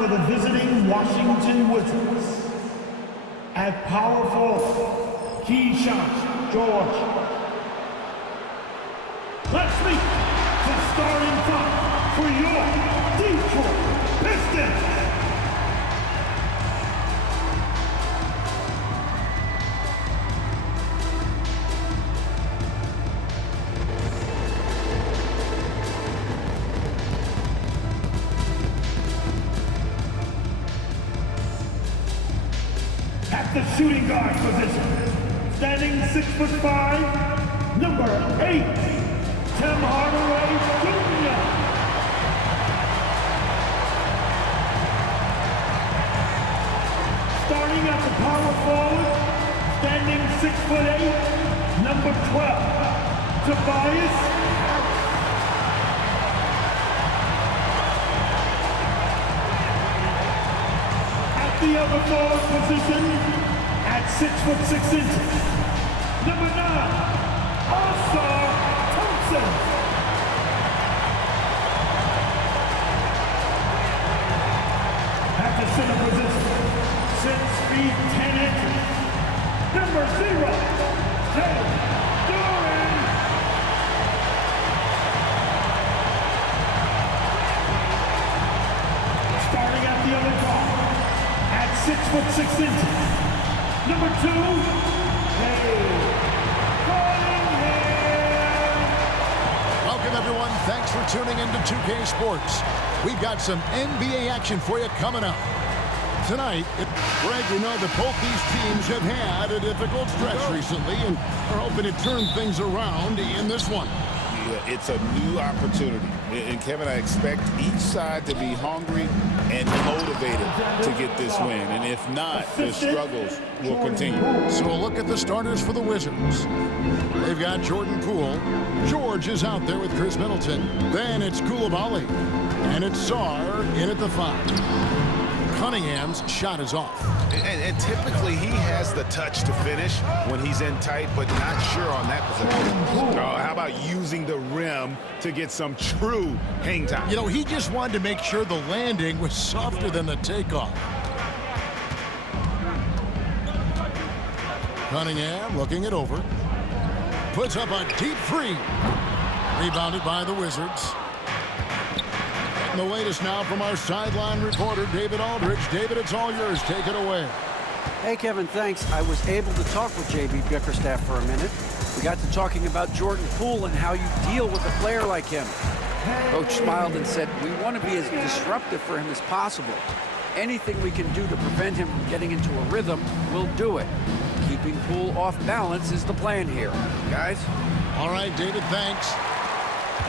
for the visiting Washington Wizards. At power forward, Keyshawn George. Let's meet the starting five for your Detroit Pistons. At the shooting guard position, standing 6'5", number 8, Tim Hardaway Jr. Starting at the power forward, standing 6'8", number 12, Tobias Harris. The other forward position at 6'6", number 9, Ausar Thompson. At the center position, 6 feet 10 inches, number 0, Jalen Duren. Starting at the other guard, 6'6", number 2, Cade Cunningham. Welcome everyone, thanks for tuning into 2K Sports. We've got some NBA action for you coming up. Tonight, Greg, we know that both these teams have had a difficult stretch recently and are hoping to turn things around in this one. Yeah, it's a new opportunity. And Kevin, I expect each side to be hungry and motivated to get this win. And if not, the struggles will continue. So a look at the starters for the Wizards. They've got Jordan Poole. George is out there with Chris Middleton. Then it's Coulibaly. And it's Sarr in at the 5. Cunningham's shot is off. And typically he has the touch to finish when he's in tight, but not sure on that position. How about using the rim to get some true hang time? You know, he just wanted to make sure the landing was softer than the takeoff. Cunningham looking it over. Puts up a deep three. Rebounded by the Wizards. The latest now from our sideline reporter, David Aldridge. David, it's all yours. Take it away. Hey, Kevin, thanks. I was able to talk with J.B. Bickerstaff for a minute. We got to talking about Jordan Poole and how you deal with a player like him. Coach smiled and said, we want to be as disruptive for him as possible. Anything we can do to prevent him from getting into a rhythm, we'll do it. Keeping Poole off balance is the plan here. Guys? All right, David, thanks.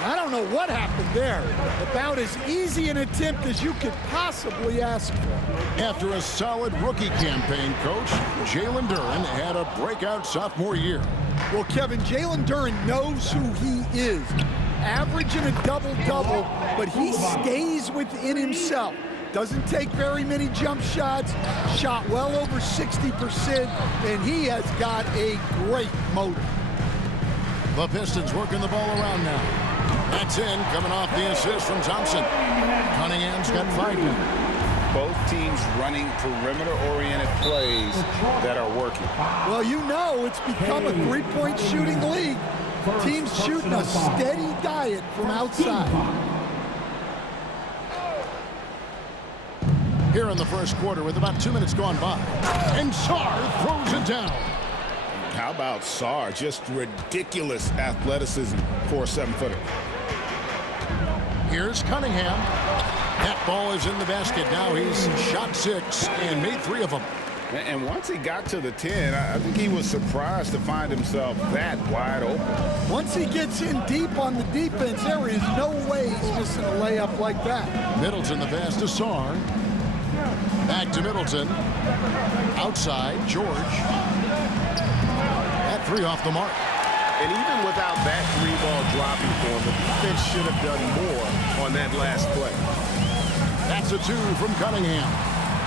I don't know what happened there. About as easy an attempt as you could possibly ask for. After a solid rookie campaign, Coach, Jalen Duren had a breakout sophomore year. Well, Kevin, Jalen Duren knows who he is. Averaging a double-double, but he stays within himself. Doesn't take very many jump shots, shot well over 60%, and he has got a great motor. The Pistons working the ball around now. That's in, coming off the assist from Thompson. Cunningham's got 5 now. Both teams running perimeter-oriented plays that are working. Well, you know it's become a three-point shooting league. Teams shooting a steady diet from outside. Here in the first quarter with about 2 minutes gone by. And Sarr throws it down. How about Sarr? Just ridiculous athleticism for a 7-footer. Here's Cunningham. That ball is in the basket. Now he's shot 6 and made 3 of them. And once he got to the 10, I think he was surprised to find himself that wide open. Once he gets in deep on the defense, there is no way he's missing a layup like that. Middleton the pass to Sarr. Back to Middleton. Outside, George. That 3 off the mark. And even without that 3-ball dropping for him, the defense should have done more on that last play. That's a 2 from Cunningham.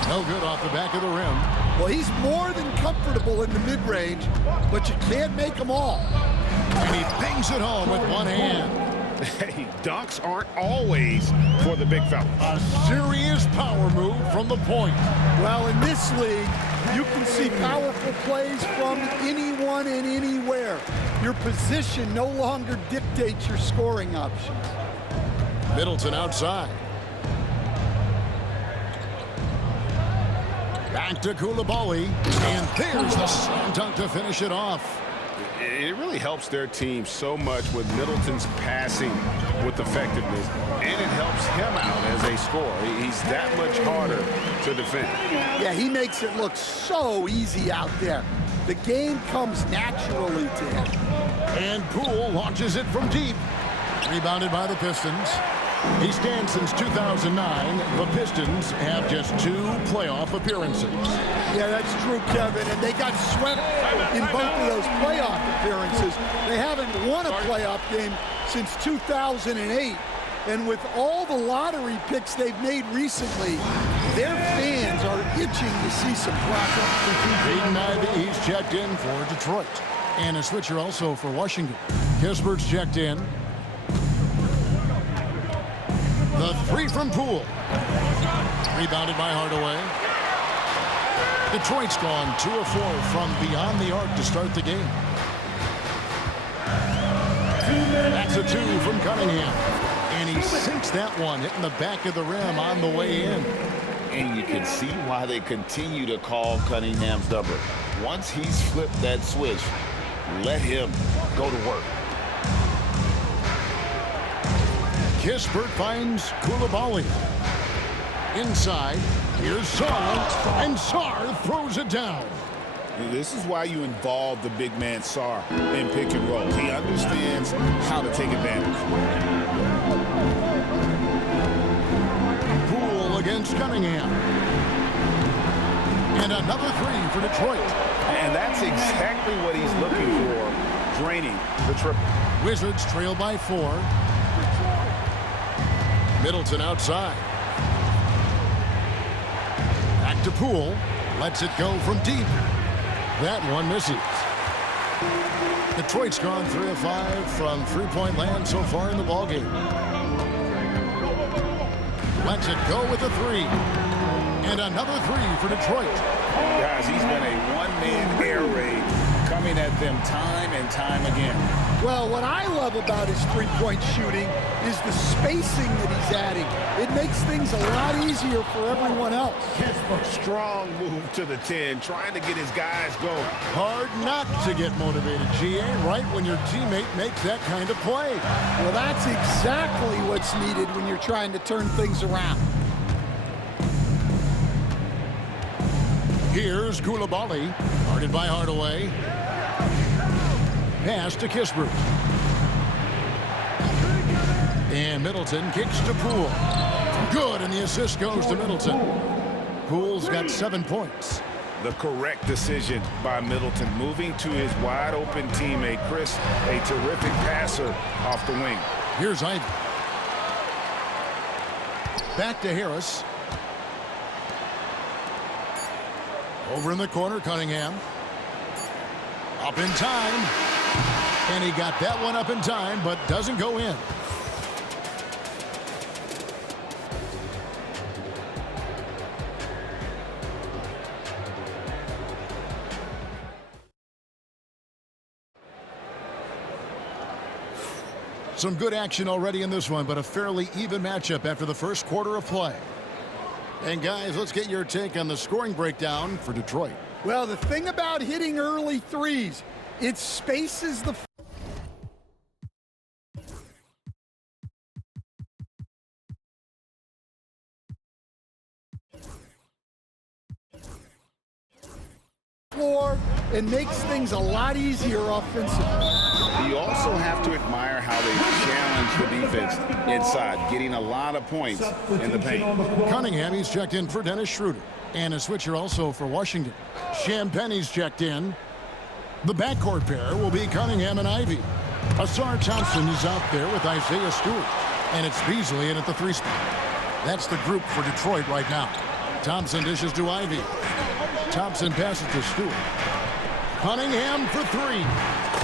No good off the back of the rim. Well, he's more than comfortable in the mid-range, but you can't make them all. And he bangs it home with one hand. Hey, dunks aren't always for the big fellas. A serious power move from the point. Well, in this league, you can see powerful plays from anyone and anywhere. Your position no longer dictates your scoring options. Middleton outside. Back to Koulibaly. And there's the slam dunk to finish it off. It really helps their team so much with Middleton's passing with effectiveness, and it helps him out as a scorer. He's that much harder to defend. Yeah, he makes it look so easy out there. The game comes naturally to him. And Poole launches it from deep. Rebounded by the Pistons. He stands since 2009. The Pistons have just 2 playoff appearances. Yeah, that's true, Kevin. And they got swept in both of those playoff appearances. They haven't won a playoff game since 2008. And with all the lottery picks they've made recently, their fans are itching to see some progress. Aiden Ivey, he's checked in for Detroit. And a switcher also for Washington. Kispert's checked in. The 3 from Poole. Rebounded by Hardaway. Detroit's gone 2 of 4 from beyond the arc to start the game. That's a 2 from Cunningham. And he sinks that one, hitting the back of the rim on the way in. And you can see why they continue to call Cunningham's number. Once he's flipped that switch, let him go to work. Kispert finds Koulibaly. Inside, here's Sarr, and Sarr throws it down. This is why you involve the big man Sarr in pick and roll. He understands how to take advantage. Poole against Cunningham. And another 3 for Detroit. And that's exactly what he's looking for, draining the triple. Wizards trail by 4. Middleton outside. Back to Poole. Lets it go from deep. That one misses. Detroit's gone 3 of 5 from three-point land so far in the ballgame. Lets it go with a 3. And another 3 for Detroit. Guys, he's been a one-man air raid coming at them time and time again. Well, what I love about his three-point shooting is the spacing that he's adding. It makes things a lot easier for everyone else. Strong move to the 10, trying to get his guys going. Hard not to get motivated, GA, right when your teammate makes that kind of play. Well, that's exactly what's needed when you're trying to turn things around. Here's Koulibaly, guarded by Hardaway. Pass to Kispert. And Middleton kicks to Poole. Good, and the assist goes to Middleton. Poole's got 7 points. The correct decision by Middleton, moving to his wide-open teammate, Chris, a terrific passer off the wing. Here's Ivey. Back to Harris. Over in the corner, Cunningham. Up in time. And he got that one up in time, but doesn't go in. Some good action already in this one, but a fairly even matchup after the first quarter of play. And guys, let's get your take on the scoring breakdown for Detroit. Well, the thing about hitting early threes, it spaces the floor and makes things a lot easier offensively. You also have to admire how they challenge the defense inside, getting a lot of points in the paint. Cunningham, he's checked in for Dennis Schroeder. And a switcher also for Washington. Champagne's checked in. The backcourt pair will be Cunningham and Ivey. Ausar Thompson is out there with Isaiah Stewart. And it's Beasley in at the 3 spot. That's the group for Detroit right now. Thompson dishes to Ivey. Thompson passes to Stewart. Cunningham for 3.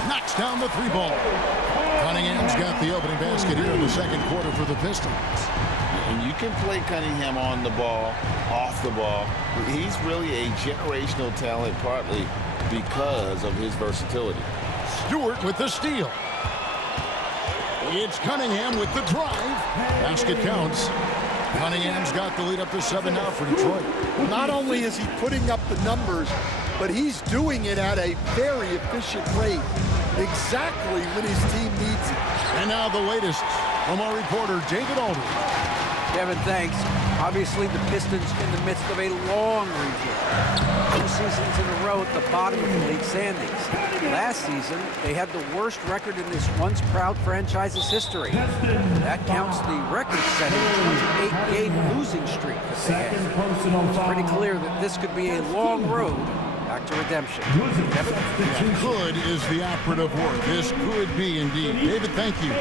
Knocks down the 3 ball. Cunningham's got the opening basket here in the second quarter for the Pistons. And you can play Cunningham on the ball, off the ball. He's really a generational talent, partly because of his versatility. Stewart with the steal. It's Cunningham with the drive. Basket counts. Cunningham's got the lead up to 7 now for Detroit. Not only is he putting up the numbers, but he's doing it at a very efficient rate. Exactly when his team needs it. And now the latest from our reporter, David Aldridge. Kevin, thanks. Obviously, the Pistons in the midst of a long rebuild. 2 seasons in a row at the bottom of the league standings. Last season, they had the worst record in this once proud franchise's history. That counts the record-setting 28-game losing streak that they had. It's pretty clear that this could be a long road back to redemption. Kevin? Could is the operative word. This could be indeed. David, thank you.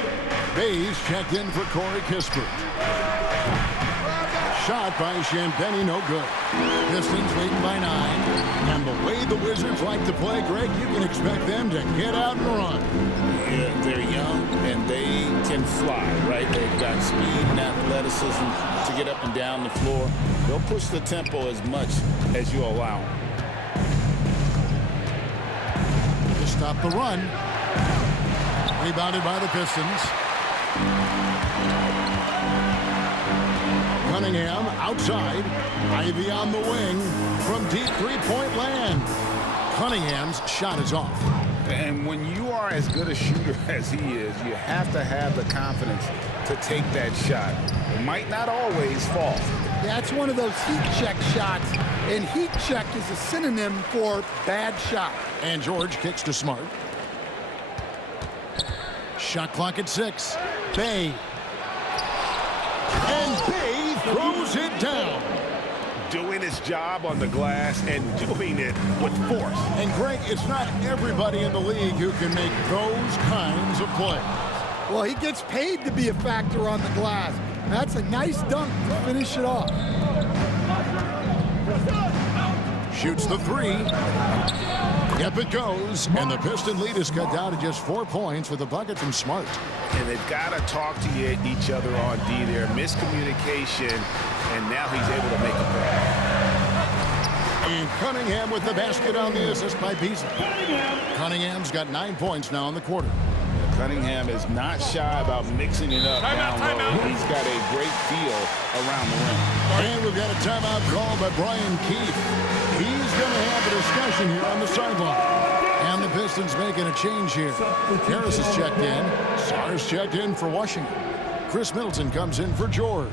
Bays checked in for Corey Kispert. Shot by Champagnie, no good. Pistons leading by 9. And the way the Wizards like to play, Greg, you can expect them to get out and run. Yeah, they're young and they can fly, right? They've got speed and athleticism to get up and down the floor. They'll push the tempo as much as you allow them. To stop the run. Rebounded by the Pistons. Cunningham outside. Ivy on the wing from deep three-point land. Cunningham's shot is off. And when you are as good a shooter as he is, you have to have the confidence to take that shot. It might not always fall. That's one of those heat check shots, and heat check is a synonym for bad shot. And George kicks to Smart. Shot clock at 6. Bay. And Bay throws it down. Doing his job on the glass and doing it with force. And Greg, it's not everybody in the league who can make those kinds of plays. Well, he gets paid to be a factor on the glass. That's a nice dunk to finish it off. Shoots the 3. Yep, it goes. And the Piston lead is cut down to just 4 points with a bucket from Smart. And they've got to talk to each other on D there. Miscommunication, and now he's able to make a play. And Cunningham with the basket on the assist by Beasley. Cunningham's got 9 points now in the quarter. Cunningham is not shy about mixing it up down low. He's got a great feel around the rim. And we've got a timeout called by Brian Keefe. He's going to have a discussion here on the sideline. And the Pistons making a change here. Harris has checked in. Sarr's checked in for Washington. Chris Middleton comes in for George.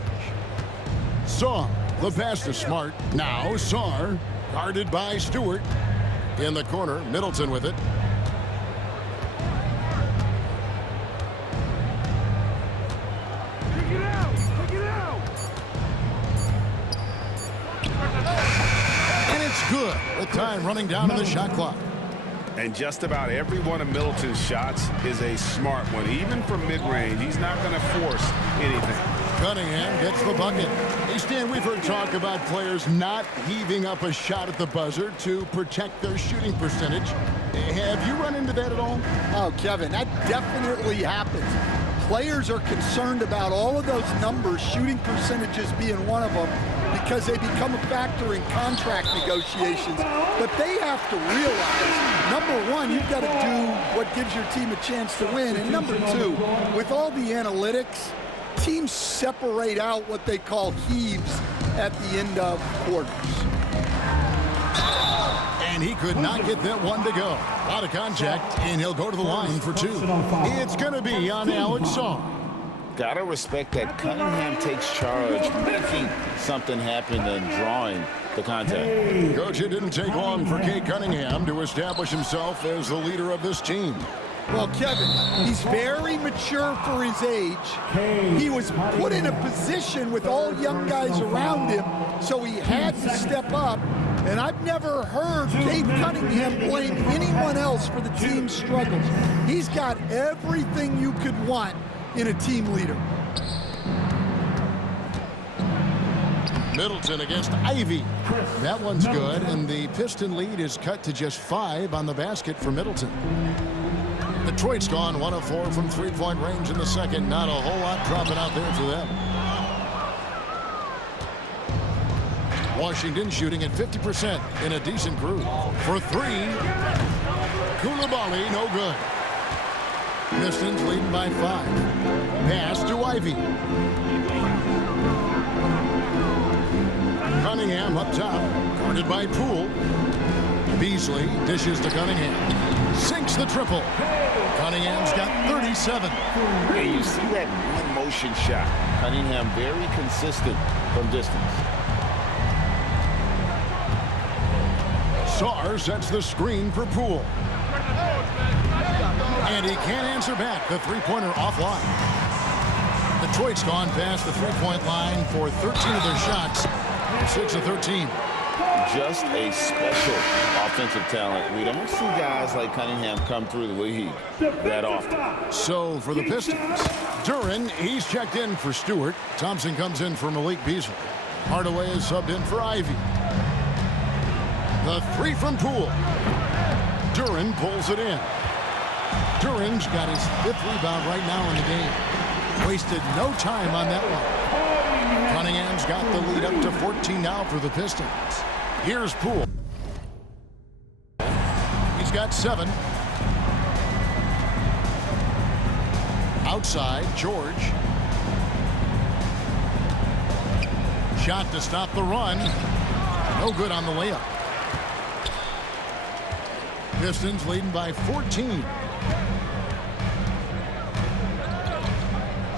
Sarr, the pass to Smart. Now Sarr, guarded by Stewart. In the corner, Middleton with it. And it's good with time running down in the shot clock. And just about every one of Middleton's shots is a smart one. Even from mid-range, he's not going to force anything. Cunningham gets the bucket. Hey, Stan, we've heard talk about players not heaving up a shot at the buzzer to protect their shooting percentage. Have you run into that at all? Oh, Kevin, that definitely happens. Players are concerned about all of those numbers, shooting percentages being one of them, because they become a factor in contract negotiations. But they have to realize, number one, you've got to do what gives your team a chance to win. And number two, with all the analytics, teams separate out what they call heaves at the end of quarters. And he could not get that one to go. Out of contact, and he'll go to the line for 2. It's going to be on Alex Sarr. Gotta respect that Cunningham takes charge, making something happen and drawing the contact. Coach, it didn't take long for Cade Cunningham to establish himself as the leader of this team. Well, Kevin, he's very mature for his age. He was put in a position with all young guys around him, so he had to step up. And I've never heard Cade Cunningham blame anyone else for the team's struggles. He's got everything you could want in a team leader. Middleton against Ivy. That one's good, and the Piston lead is cut to just 5 on the basket for Middleton. Detroit's gone 1 of 4 from three-point range in the second. Not a whole lot dropping out there for them. Washington shooting at 50% in a decent groove. For three, Coulibaly, no good. Pistons leading by 5. Pass to Ivey. Cunningham up top, guarded by Poole. Beasley dishes to Cunningham. Sinks the triple. Cunningham's got 37. And you see that one motion shot. Cunningham very consistent from distance. Sarr sets the screen for Poole. And he can't answer back. The three-pointer offline. Detroit's gone past the three-point line for 13 of their shots. 6 of 13. Just a special offensive talent. We don't see guys like Cunningham come through the league that often. So for the Pistons, Duren, he's checked in for Stewart. Thompson comes in for Malik Beasley. Hardaway is subbed in for Ivey. The three from Poole. Duren pulls it in. Duren's got his 5th rebound right now in the game. Wasted no time on that one. Cunningham's got the lead up to 14 now for the Pistons. Here's Poole. He's got 7. Outside, George. Shot to stop the run. No good on the layup. Pistons leading by 14.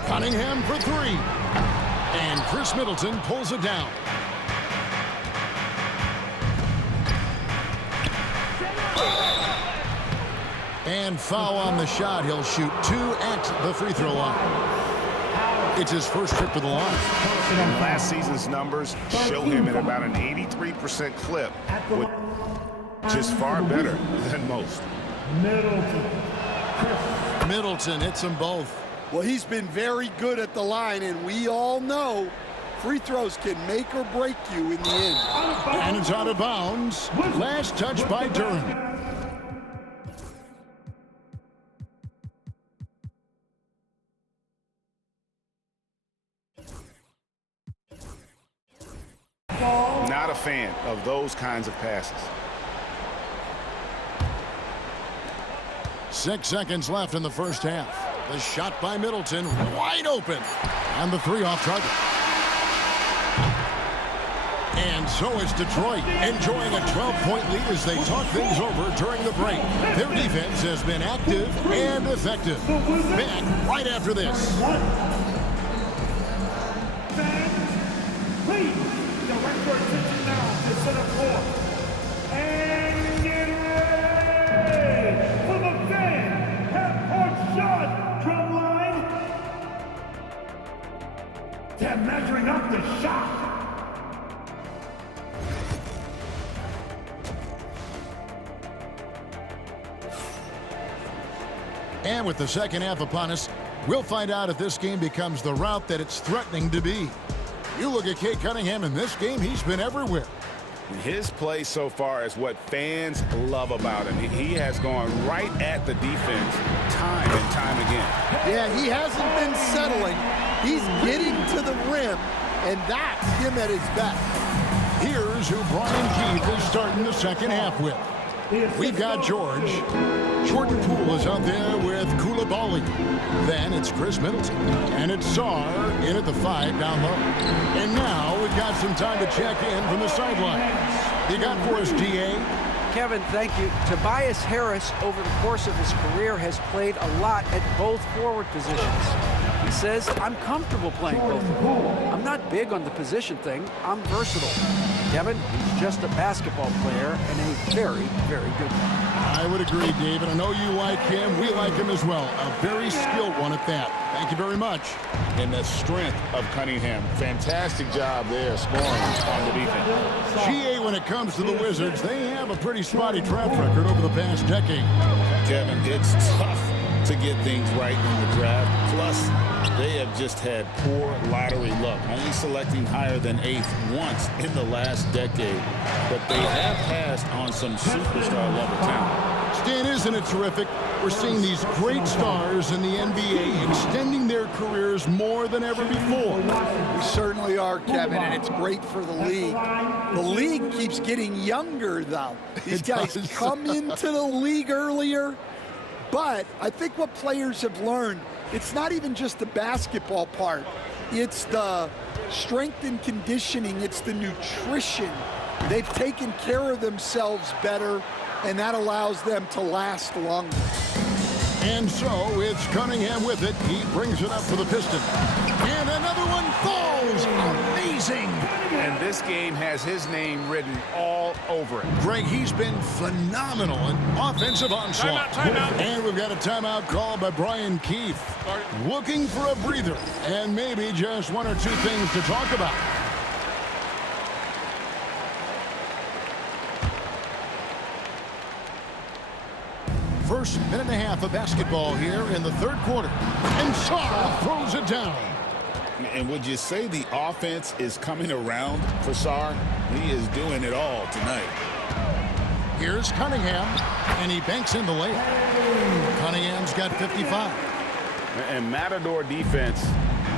Cunningham for 3. And Chris Middleton pulls it down. And foul on the shot. He'll shoot 2 at the free throw line. It's his first trip to the line. Last season's numbers show him at about an 83% clip, which is far better than most. Middleton hits them both. Well, he's been very good at the line, and we all know free throws can make or break you in the end. And it's out of bounds. Last touch by Duren. Not a fan of those kinds of passes. 6 seconds left in the first half. The shot by Middleton, wide open. And the 3 off target. And so is Detroit, enjoying a 12-point lead as they talk things over during the break. Their defense has been active and effective. Back right after this. Please direct your attention now to center court. And get ready for the fan half-court shot drum line. They're measuring up the shot. And with the second half upon us, we'll find out if this game becomes the route that it's threatening to be. You look at Cade Cunningham in this game, he's been everywhere. His play so far is what fans love about him. He has gone right at the defense time and time again. Yeah, he hasn't been settling. He's getting to the rim, and that's him at his best. Here's who Brian Keith is starting the second half with. We've got George. Jordan Poole is out there with Coulibaly. Then it's Chris Middleton. And it's Sarr in at the 5 down low. And now we've got some time to check in from the sidelines. You got for us, D.A.? Kevin, thank you. Tobias Harris, over the course of his career, has played a lot at both forward positions. He says, I'm comfortable playing both of them. I'm not big on the position thing. I'm versatile. Kevin, he's just a basketball player and a very, very good one. I would agree, David. I know you like him. We like him as well. A very skilled one at that. Thank you very much. And the strength of Cunningham. Fantastic job there scoring on the defense. GA, when it comes to the Wizards, they have a pretty spotty track record over the past decade. Kevin, it's tough to get things right in the draft. Plus, they have just had poor lottery luck, only selecting higher than 8th once in the last decade. But they have passed on some superstar-level talent. Stan, isn't it terrific? We're seeing these great stars in the NBA extending their careers more than ever before. We certainly are, Kevin, and it's great for the league. The league keeps getting younger, though. These guys come into the league earlier, but I think what players have learned, it's not even just the basketball part. It's the strength and conditioning. It's the nutrition. They've taken care of themselves better, and that allows them to last longer. And so it's Cunningham with it. He brings it up for the Pistons. And another one falls. Amazing. And this game has his name written all over it. Greg, he's been phenomenal in offensive onslaught. Timeout. And we've got a timeout called by Brian Keefe. Looking for a breather and maybe just one or two things to talk about. First minute and a half of basketball here in the third quarter. And Shaw throws it down. And would you say the offense is coming around for Sarr? He is doing it all tonight. Here's Cunningham, and he banks in the layup. Cunningham's got 55. And Matador defense,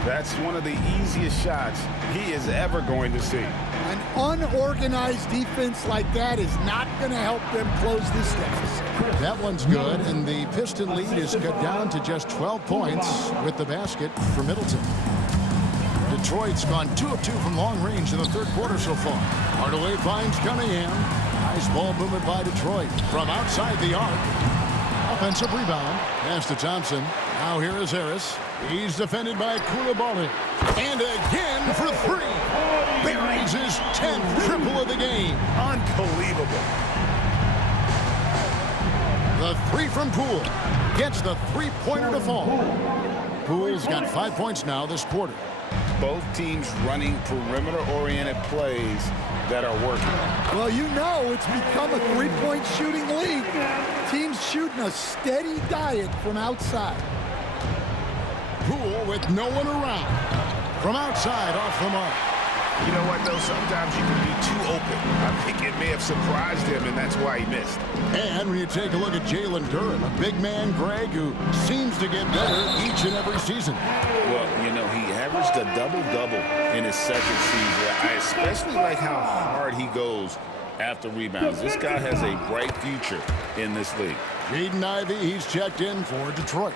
that's one of the easiest shots he is ever going to see. An unorganized defense like that is not going to help them close this deficit. That one's good, and the Piston lead is cut down to just 12 points with the basket for Middleton. Detroit's gone 2 of 2 from long range in the third quarter so far. Hardaway finds Cunningham. Nice ball movement by Detroit from outside the arc. Offensive rebound. Pass to Thompson. Now here is Harris. He's defended by Coulibaly. And again for three. Buries his 10th triple of the game. Unbelievable. The three from Poole. Gets the three-pointer to fall. Poole's got 5 points now this quarter. Both teams running perimeter-oriented plays that are working. Well, you know it's become a three-point shooting league. Teams shooting a steady diet from outside. Poole with no one around. From outside, off the mark. You know what, though? Sometimes you can be too open. I think it may have surprised him, and that's why he missed. And when you take a look at Jalen Duren, a big man, Greg, who seems to get better each and every season. Well, you know, he averaged a double-double in his second season. I especially like how hard he goes after rebounds. This guy has a bright future in this league. Jaden Ivey, he's checked in for Detroit.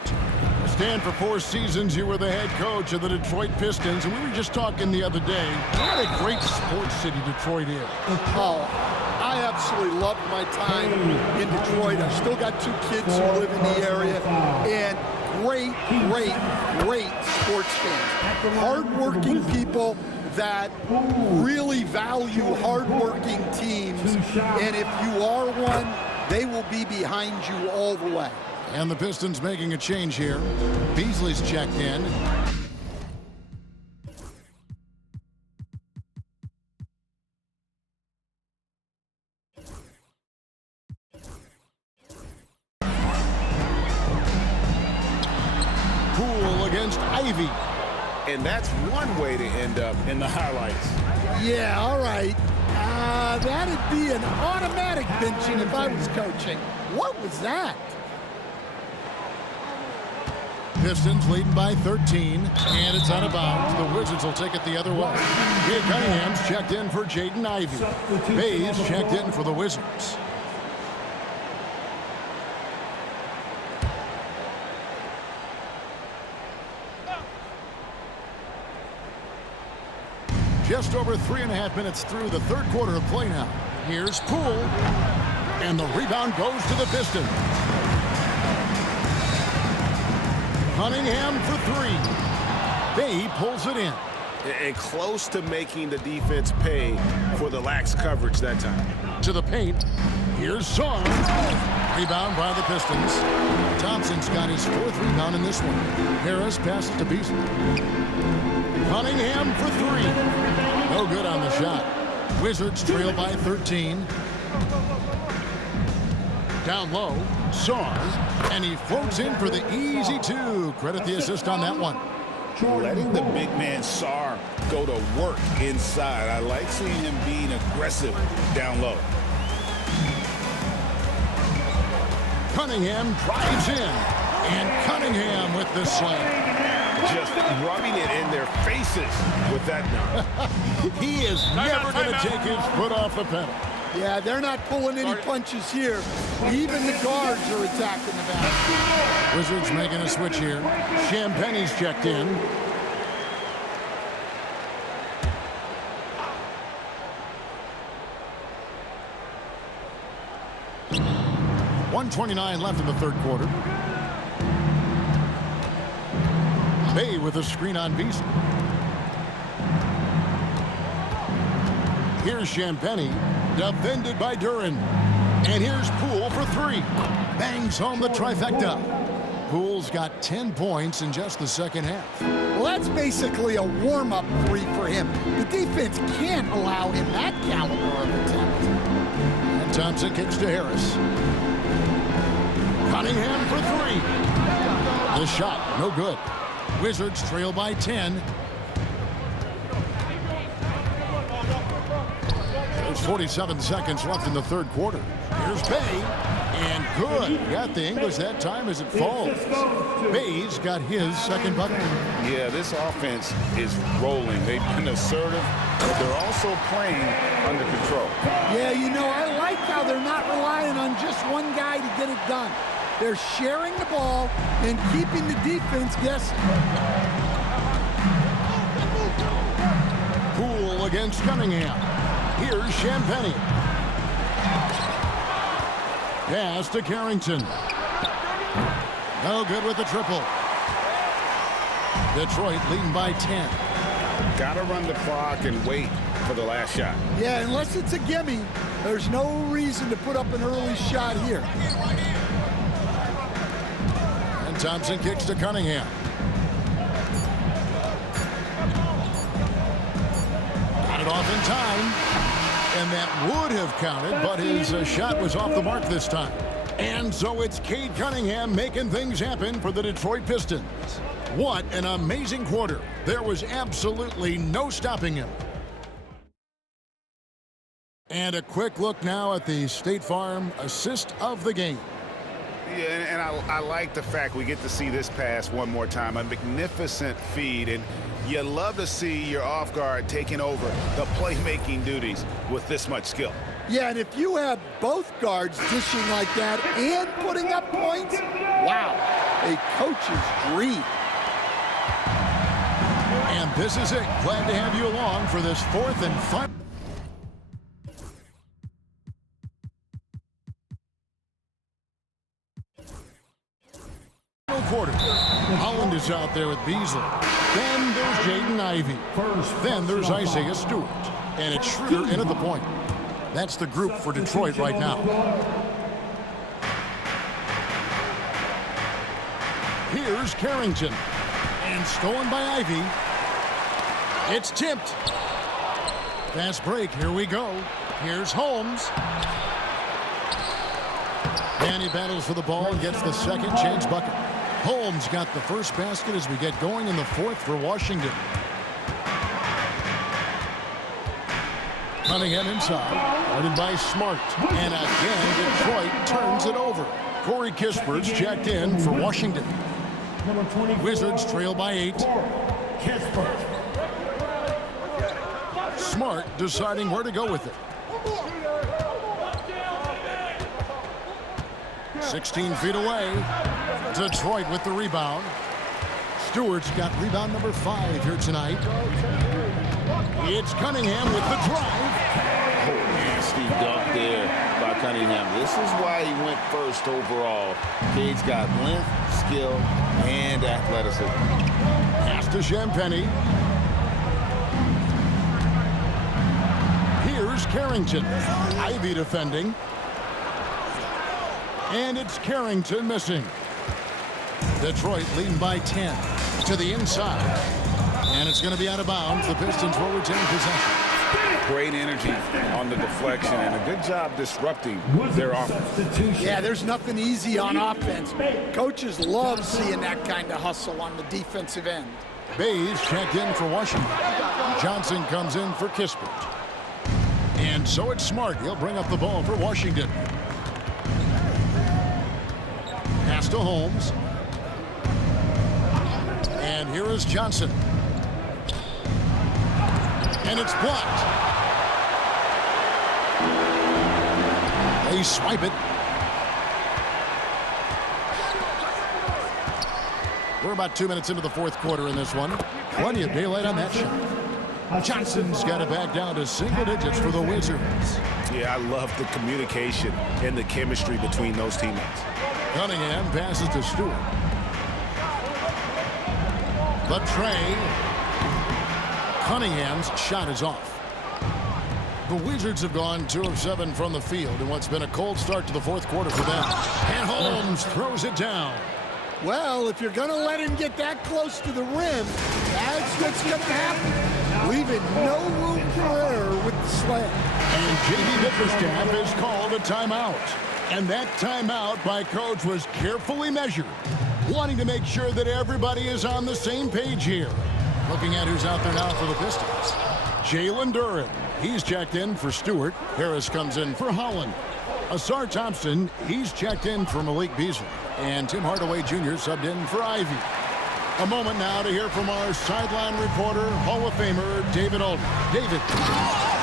Stan, for 4 seasons, you were the head coach of the Detroit Pistons, and we were just talking the other day. What a great sports city Detroit is. Oh, I absolutely loved my time in Detroit. I've still got 2 kids who live in the area, and great sports fans. Hard-working people that really value hard-working teams, and if you are one, they will be behind you all the way. And the Pistons making a change here. Beasley's checked in. Poole against Ivy. And that's one way to end up in the highlights. Yeah, all right. That'd be an automatic benching if I was coaching. What was that? Pistons leading by 13, and it's out of bounds. The Wizards will take it the other way. Here, Cunningham's checked in for Jaden Ivey. Bayes checked in for the Wizards. Just over 3.5 minutes through the third quarter of play now. Here's Poole, and the rebound goes to the Pistons. Cunningham for three. Bay pulls it in. And close to making the defense pay for the lax coverage that time. To the paint. Here's Sarr. Rebound by the Pistons. Thompson's got his 4th rebound in this one. Harris passes to Beasley. Cunningham for three. No good on the shot. Wizards trail by 13. Down low, Saar, and he floats in for the easy two. Credit the assist on that one. Letting the big man Saar go to work inside. I like seeing him being aggressive down low. Cunningham drives in, and Cunningham with the slam. Just rubbing it in their faces with that dunk. He is never going to take his foot off the pedal. Yeah, they're not pulling any punches here. Even the guards are attacking the basket. Wizards making a switch here. Champagne's checked in. .129 left in the third quarter. Bay with a screen on Beasley. Here's Champagnie, defended by Duren. And here's Poole for three. Bangs home the trifecta. Poole's got 10 points in just the second half. Well, that's basically a warm-up three for him. The defense can't allow him that caliber of attempt. And Thompson kicks to Harris. Cunningham for three. The shot, no good. Wizards trail by 10. There's 47 seconds left in the third quarter. Here's Bay, and good. Got the English that time as it falls. Bay's got his second bucket. Yeah, this offense is rolling. They've been assertive, but they're also playing under control. Yeah, you know, I like how they're not relying on just one guy to get it done. They're sharing the ball and keeping the defense guessing. Poole against Cunningham. Here's Champagnie. Pass to Carrington. No good with the triple. Detroit leading by 10. Got to run the clock and wait for the last shot. Yeah, unless it's a gimme, there's no reason to put up an early shot here. And Thompson kicks to Cunningham. Got it off in time. And that would have counted, but his shot was off the mark this time. And so it's Cade Cunningham making things happen for the Detroit Pistons. What an amazing quarter. There was absolutely no stopping him. And a quick look now at the State Farm assist of the game. Yeah, and I like the fact we get to see this pass one more time. A magnificent feed, and you love to see your off guard taking over the playmaking duties with this much skill. Yeah, and if you have both guards dishing like that and putting up points, wow, a coach's dream. And this is it. Glad to have you along for this fourth and final quarter. Holland is out there with Beasley. Then there's Jaden Ivey. Then there's Isaiah Stewart. And it's Schroeder in at the point. That's the group for Detroit right now. Here's Carrington. And stolen by Ivey. It's tipped. Fast break. Here we go. Here's Holmes. And he battles for the ball and gets the second chance bucket. Holmes got the first basket as we get going in the fourth for Washington. Cunningham inside, guarded by Smart. And again, Detroit turns it over. Corey Kispert's checked in for Washington. Wizards trail by 8. Smart deciding where to go with it. 16 feet away. Detroit with the rebound. Stewart's got rebound number 5 here tonight. It's Cunningham with the drive. Oh, nasty dunk there by Cunningham. This is why he went first overall. Cade's got length, skill, and athleticism. Pass to Champagnie. Here's Carrington. Ivey defending. And it's Carrington missing. Detroit leading by 10 to the inside. And it's going to be out of bounds. The Pistons will retain possession. Great energy on the deflection and a good job disrupting their offense. Yeah, there's nothing easy on offense. Coaches love seeing that kind of hustle on the defensive end. Bays checked in for Washington. Johnson comes in for Kispert. And so it's Smart. He'll bring up the ball for Washington. Pass to Holmes. And here is Johnson. And it's blocked. They swipe it. We're about 2 minutes into the fourth quarter in this one. Plenty of daylight on that shot. Johnson's got it back down to single digits for the Wizards. Yeah, I love the communication and the chemistry between those teammates. Cunningham passes to Stewart. The tray. Cunningham's shot is off. The Wizards have gone 2 of 7 from the field in what's been a cold start to the fourth quarter for them. And Holmes throws it down. Well, if you're going to let him get that close to the rim, that's what's going to happen. Leaving no room for error with the slam. And J.B. Bickerstaff has called a timeout. And that timeout by Coach was carefully measured, wanting to make sure that everybody is on the same page here. Looking at who's out there now for the Pistons. Jalen Duren. He's checked in for Stewart. Harris comes in for Holland. Asar Thompson, he's checked in for Malik Beasley. And Tim Hardaway Jr. subbed in for Ivy. A moment now to hear from our sideline reporter, Hall of Famer David Aldridge. David.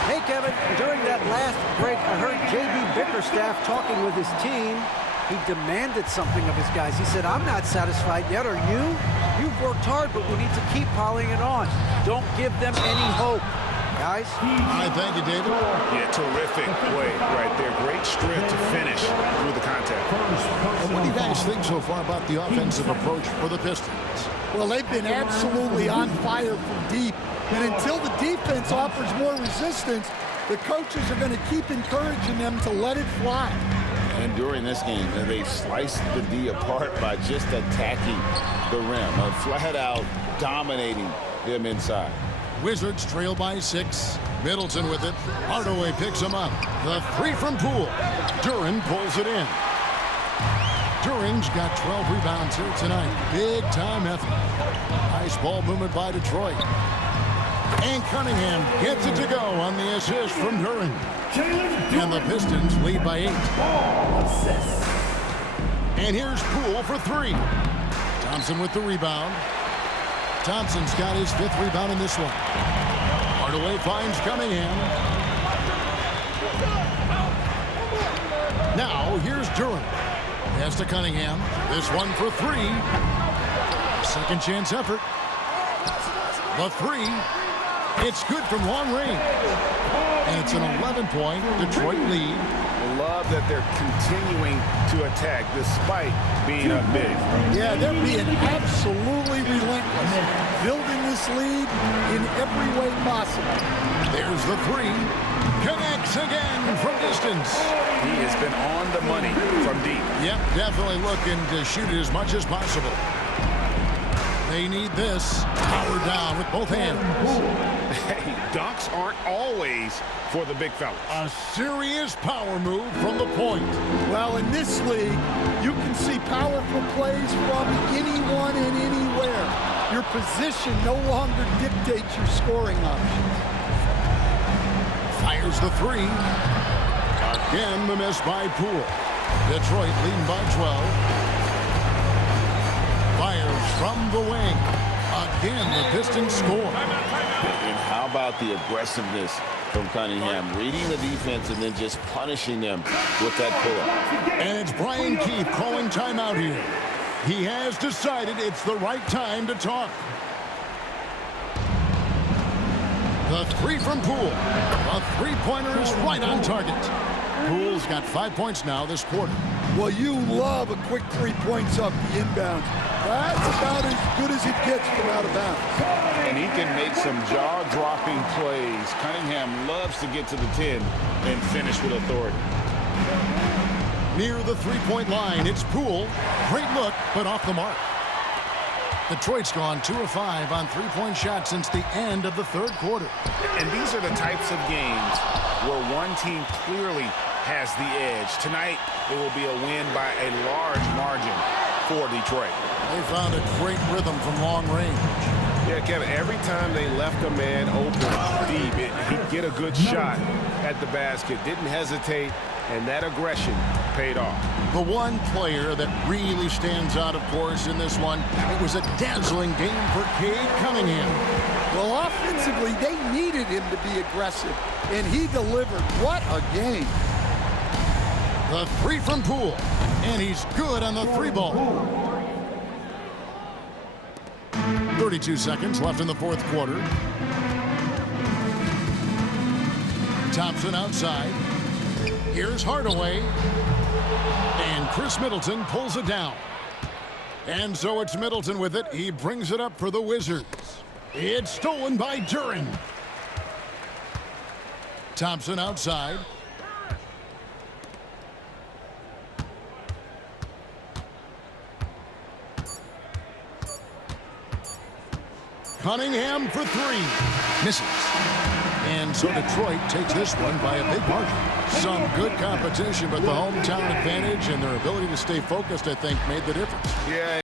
Hey, Kevin. During that last break, I heard J.B. Bickerstaff talking with his team. He demanded something of his guys. He said, I'm not satisfied yet, are you? You've worked hard, but we need to keep piling it on. Don't give them any hope. Guys? I thank you, David. Yeah, terrific play right there. Great strip to finish through the contact. And what do you guys think so far about the offensive approach for the Pistons? Well, they've been absolutely on fire from deep. And until the defense offers more resistance, the coaches are going to keep encouraging them to let it fly. And during this game, they sliced the D apart by just attacking the rim, flat out dominating them inside. Wizards trail by 6. Middleton with it. Hardaway picks him up. The 3 from Poole. Duren pulls it in. Duren's got 12 rebounds here tonight. Big time effort. Nice ball movement by Detroit. And Cunningham gets it to go on the assist from Duren. And the Pistons lead by 8. And here's Poole for 3. Thompson with the rebound. Thompson's got his 5th rebound in this one. Hardaway finds Cunningham. Now here's Duren. Pass to Cunningham. This one for 3. Second chance effort. The 3. It's good from long range. And it's an 11-point Detroit lead. Love that they're continuing to attack despite being up big. Yeah, they're being absolutely relentless, building this lead in every way possible. There's the 3. Connects again from distance. He has been on the money from deep. Yep, definitely looking to shoot it as much as possible. They need this. Power down with both hands. Hey, dunks aren't always for the big fella. A serious power move from the point. Well, in this league, you can see powerful plays from anyone and anywhere. Your position no longer dictates your scoring options. Fires the 3. Again, the miss by Poole. Detroit leading by 12. Fires from the wing. Again, the Pistons score. And how about the aggressiveness from Cunningham, reading the defense and then just punishing them with that pull-up. And it's Brian Keefe calling timeout here. He has decided it's the right time to talk. The 3 from Poole. A 3-pointer is right on target. Poole's got 5 points now this quarter. Well, you love a quick 3 points up the inbounds. That's about as good as it gets from out of bounds. And he can make some jaw-dropping plays. Cunningham loves to get to the 10 and finish with authority. Near the 3-point line, it's Poole. Great look, but off the mark. Detroit's gone 2 of 5 on three-point shots since the end of the third quarter. And these are the types of games where one team clearly has the edge. Tonight, it will be a win by a large margin for Detroit. They found a great rhythm from long range. Yeah, Kevin, every time they left a man open deep, he'd get a good shot at the basket. Didn't hesitate, and that aggression paid off. The one player that really stands out, of course, in this one, it was a dazzling game for Cade Cunningham. Well, offensively, they needed him to be aggressive, and he delivered. What a game. The three from Poole, and he's good on the three ball. 32 seconds left in the fourth quarter. Thompson outside. Here's Hardaway. And Chris Middleton pulls it down. And so it's Middleton with it. He brings it up for the Wizards. It's stolen by Duren. Thompson outside. Cunningham for three. Misses. And so Detroit takes this one by a big margin. Some good competition, but the hometown advantage and their ability to stay focused, I think, made the difference. Yeah.